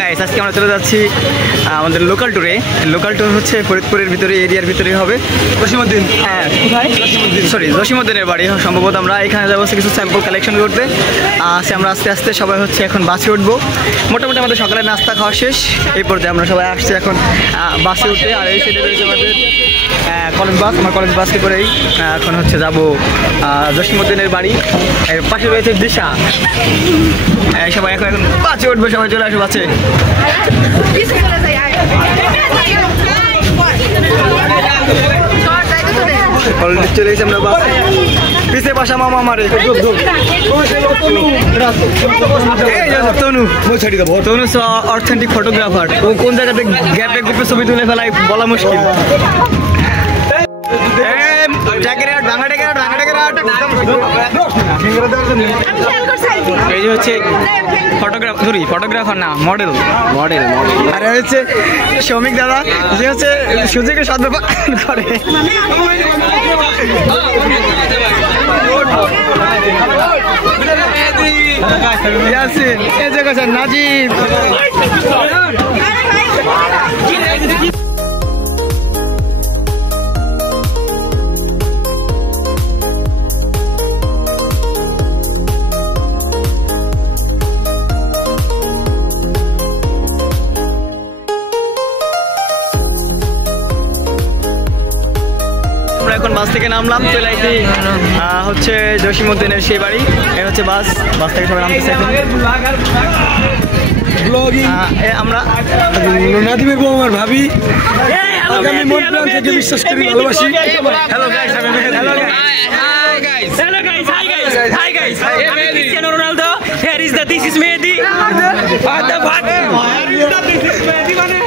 Guys, আজকে আমরা চলে যাচ্ছি আমাদের লোকাল ট্যুরে। লোকাল ট্যুর হচ্ছে ফরিদপুরের ভিতরে, এরিয়ার ভিতরে হবে। জসীমউদ্দিন, কোথায়? সরি, জসীমউদ্দিনের বাড়ি সম্ভবত। আমরা এখানে যাবো কিছু স্যাম্পল কালেকশন করতে। আমরা আস্তে আস্তে সবাই হচ্ছে এখন বাসে উঠবো। মোটামুটি আমাদের সকালে নাস্তা খাওয়া শেষ, এই পর্যায়ে আমরা সবাই আসছি এখন বাসে উঠতে। আর এই সাইডে রয়েছে আমাদের কলেজ বাস। আমার কলেজ বাসে করেই এখন হচ্ছে যাবো জসীমউদ্দিনের বাড়ি। এর পাশে রয়েছে দিশা। সবাই এখন বাসে উঠবো, সবাই চলে আসো বাসে। অলরেডি চলে এসে আমরা বাসে। পিছে বাসা মামা আমারে তনু, তনু অথেন্টিক ফটোগ্রাফার। ও কোন জায়গাতে গ্যাপে গ্রুপে ছবি তুলে ফেলায় বলা মুশকিল। এই যে হচ্ছে ফটোগ্রাফার না, মডেল। আর হচ্ছে শ্রমিক দাদা, যে হচ্ছে সুযোগে সদ্ব্যবহার করে। নাজিব এখন বাস থেকে নামলাম, চলে আইছি হচ্ছে জসীমউদ্দিনের সেই বাড়ি। এই হচ্ছে বাস, বাস থেকে সবাই নামতেছে। আমরা নাদিমের বউ আমার ভাবি, আমি মন প্রাণ থেকে বিশ্বাস করি, ভালোবাসি। Hello guys, hello guys, hello guys, hi guys, hi guys, Cristiano Ronaldo, here is the this is Mehedi, আর দ্য ভাগ, here is the this is Mehedi. মানে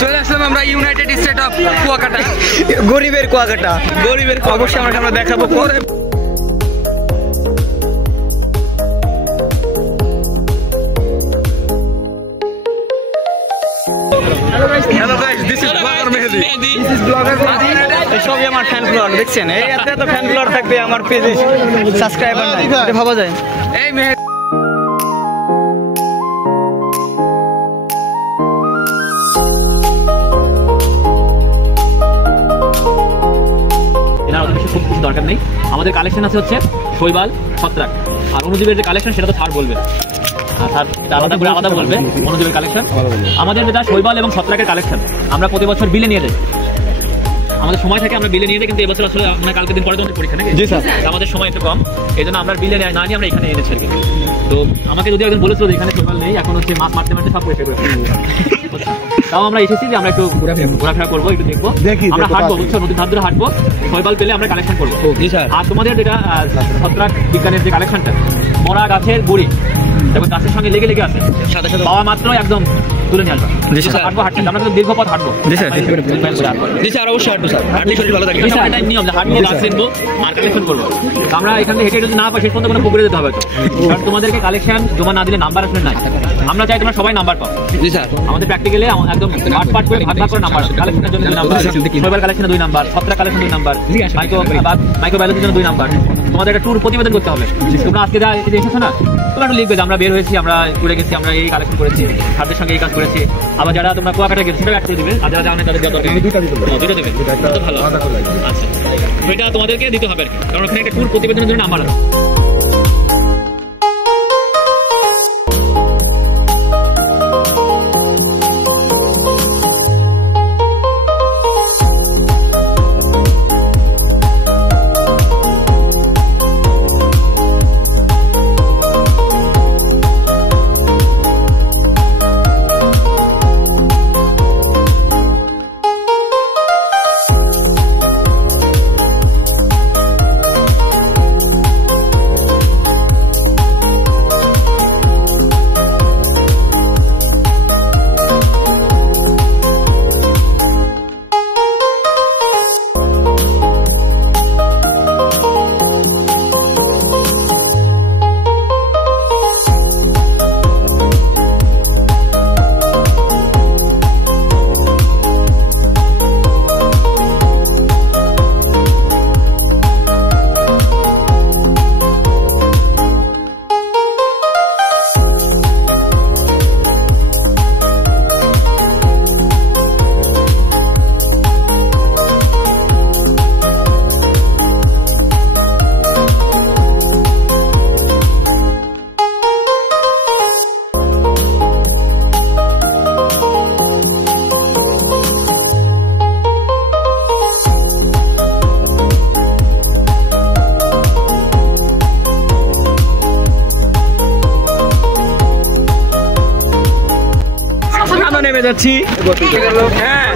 চলে আসলাম আমরা ইউনাইটেড স্টেট অফ কুয়াকাটা, গরিবের কুয়াকাটা, গরিবের। অবশ্যই আমরা দেখাবো পরে। Hello guys, this is blogger Mehedi, this is blogger Mehedi. সবই আমার ফ্যান ফলোয়ার, দেখছেন? এই এত ফ্যান ফলোয়ার থাকবে আমার পেজে, সাবস্ক্রাইবার নাই, এটা ভাবা যায়? এই মেহেদি দরকার নেই। আমাদের কালেকশন আছে হচ্ছে শৈবাল, ছত্রাক। আর অনুজীবের যে কালেকশন সেটা তো স্যার বলবে, আলাদা করে আলাদা বলবে অনুজীবের কালেকশন। আমাদের যেটা শৈবাল এবং ছত্রাকের কালেকশন আমরা প্রতি বছর বিলে নিয়ে যাই। আমাদের সময় থাকে আমরা বিলে নিয়ে যাই, কিন্তু এবছর আসলে আমরা কালকে দিন পরে তোমাদের পরীক্ষা নাকি? জি স্যার, আমাদের সময় একটু কম, এই জন্য আমরা বিলে না নিয়ে আমরা এখানে এনেছি আর কি। তো আমাকে যদি একজন বলেছিল যে এখানে শৈবাল নেই, এখন হচ্ছে মাছ মারতে মারতে সব পরিষ্কার করে, তাও আমরা এসেছি যে আমরা একটু ঘোরাফেরা করবো, একটু দেখবো, আমরা হাঁটবো, বুঝছো? নদীর ধার ধরে হাঁটবো, শৈবাল পেলে আমরা কালেকশন করবো। আর তোমাদের যেটা ছত্রাক বিজ্ঞানের যে কালেকশনটা, মরা গাছের গুড়ি এবং গাছের সঙ্গে লেগে লেগে আছে, পাওয়া মাত্র একদম তুলে নিয়ে আসবো। হাঁটবো, হাঁটতে আমরা কিন্তু দীর্ঘ পথ হাঁটবো। অবশ্যই হাঁটবো স্যার, হাঁটলে শরীর ভালো থাকে। এটাই নিয়ম, হাঁটবো, গাছ চিনবো, মার কালেকশন করবো। আমরা এখান থেকে হেঁটে যদি না পাই, শেষ পর্যন্ত কোনো পুকুরে যেতে হবে। কারণ তোমাদেরকে কালেকশন জমা না দিলে নাম্বার আসলে নাই। আমরা চাই তোমরা সবাই নাম্বার পাও। জি স্যার, আমাদের প্র্যাকটিক্যালি একদম পার্ট করে ভাগ করে নাম্বার। কালেকশনের জন্য 2 নাম্বার, শৈবাল কালেকশনে 2 নাম্বার, ছত্রাক কালেকশন 2 নাম্বার, মাইক্রোবায়োলজির জন্য 2 নাম্বার। তোমাদের একটা ট্যুর প্রতিবেদন করতে হবে। তোমরা আজকে যা এসেছো না, তোমরা একটু লিখবে যে আমরা বের হয়েছি, আমরা ট্যুরে গেছি, আমরা এই কালেকশন করেছি, খাদ্যের সঙ্গে এই কাজ করেছি। আবার যারা তোমরা কুয়াকাটা গেছো সেটাও অ্যাড করে দিবে, আর যারা জানে তাদের দুটো দেবে। ভালো, আচ্ছা, এটা তোমাদেরকে দিতে হবে আর কি, কারণ ওখানে একটা ট্যুর প্রতিবেদনের জন্য নাম্বার আছে। যাচ্ছি। হ্যাঁ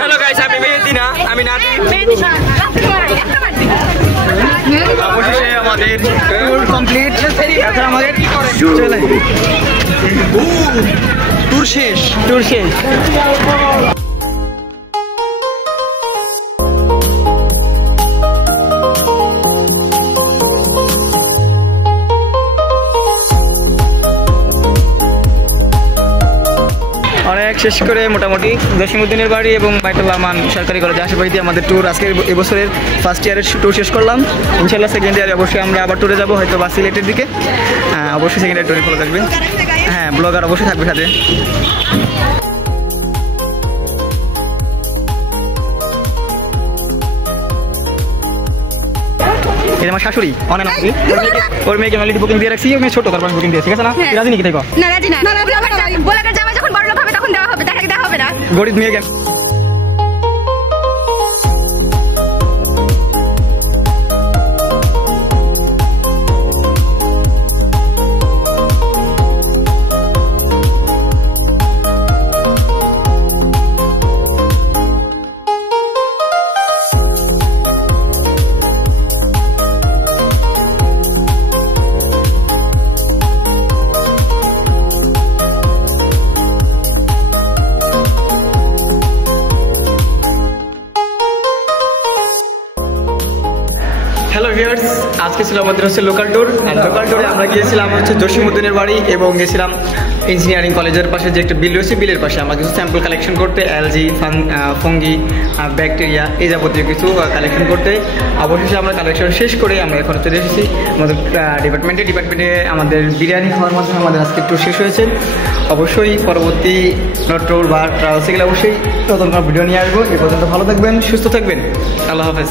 হ্যালো গাইস, আমি মেহেদি না, আমি নাদি। অবশেষে আমাদের ট্যুর কমপ্লিট। এখন আমাদের চলে ট্যুর শেষ। অনেক শেষ করে মোটামুটি জসিমউদ্দিনের বাড়ি এবং বাইতুল আমান সরকারি কলেজে আশেপাশে দিয়ে আমাদের ট্যুর আজকে এবছরের ফার্স্ট ইয়ারের ট্যুর শেষ করলাম। ইনশাল্লাহ সেকেন্ড ইয়ারে অবশ্যই আমরা আবার ট্যুরে যাবো, হয়তো বা সিলেটের দিকে। অবশ্যই সেকেন্ড ইয়ার ট্যুরে ফলো থাকবে। হ্যাঁ, ব্লগার অবশ্যই থাকবে সাথে। এটা আমার শাশুড়ি অনেক নাকি, ওর মেয়েকে অলরেডি বুকিং দিয়ে রাখছি। ওর মেয়ে ছোট, তারপর আমি বুকিং দিয়ে, ঠিক আছে না? রাজি নাকি দেখো? না রাজি না, বলাকার জামাই যখন বড় লোক হবে তখন দেওয়া হবে, তাকে দেওয়া হবে না। গরিব মেয়েকে হ্যালো ভিউয়ার্স, আজকে ছিল আমাদের হচ্ছে লোকাল ট্যুর। আর লোকাল ট্যুরে আমরা গিয়েছিলাম হচ্ছে জসিমউদ্দিনের বাড়ি এবং গেছিলাম ইঞ্জিনিয়ারিং কলেজের পাশে যে একটা বিল রয়েছে, বিলের পাশে আমরা কিছু স্যাম্পল কালেকশন করতে, অ্যালজি, ফঙ্গি, ব্যাকটেরিয়া এই যাবতীয় কিছু কালেকশন করতে। অবশেষে আমরা কালেকশন শেষ করে আমরা এখন চলে এসেছি আমাদের ডিপার্টমেন্টে আমাদের বিরিয়ানি খাওয়ার মাধ্যমে আমাদের আজকে ট্যুর শেষ হয়েছে। অবশ্যই পরবর্তী ট্যুর বা ট্রাভেলস গেলে অবশ্যই নতুন কোনো ভিডিও নিয়ে আসবো। এ পর্যন্ত ভালো থাকবেন, সুস্থ থাকবেন। আল্লাহ হাফেজ।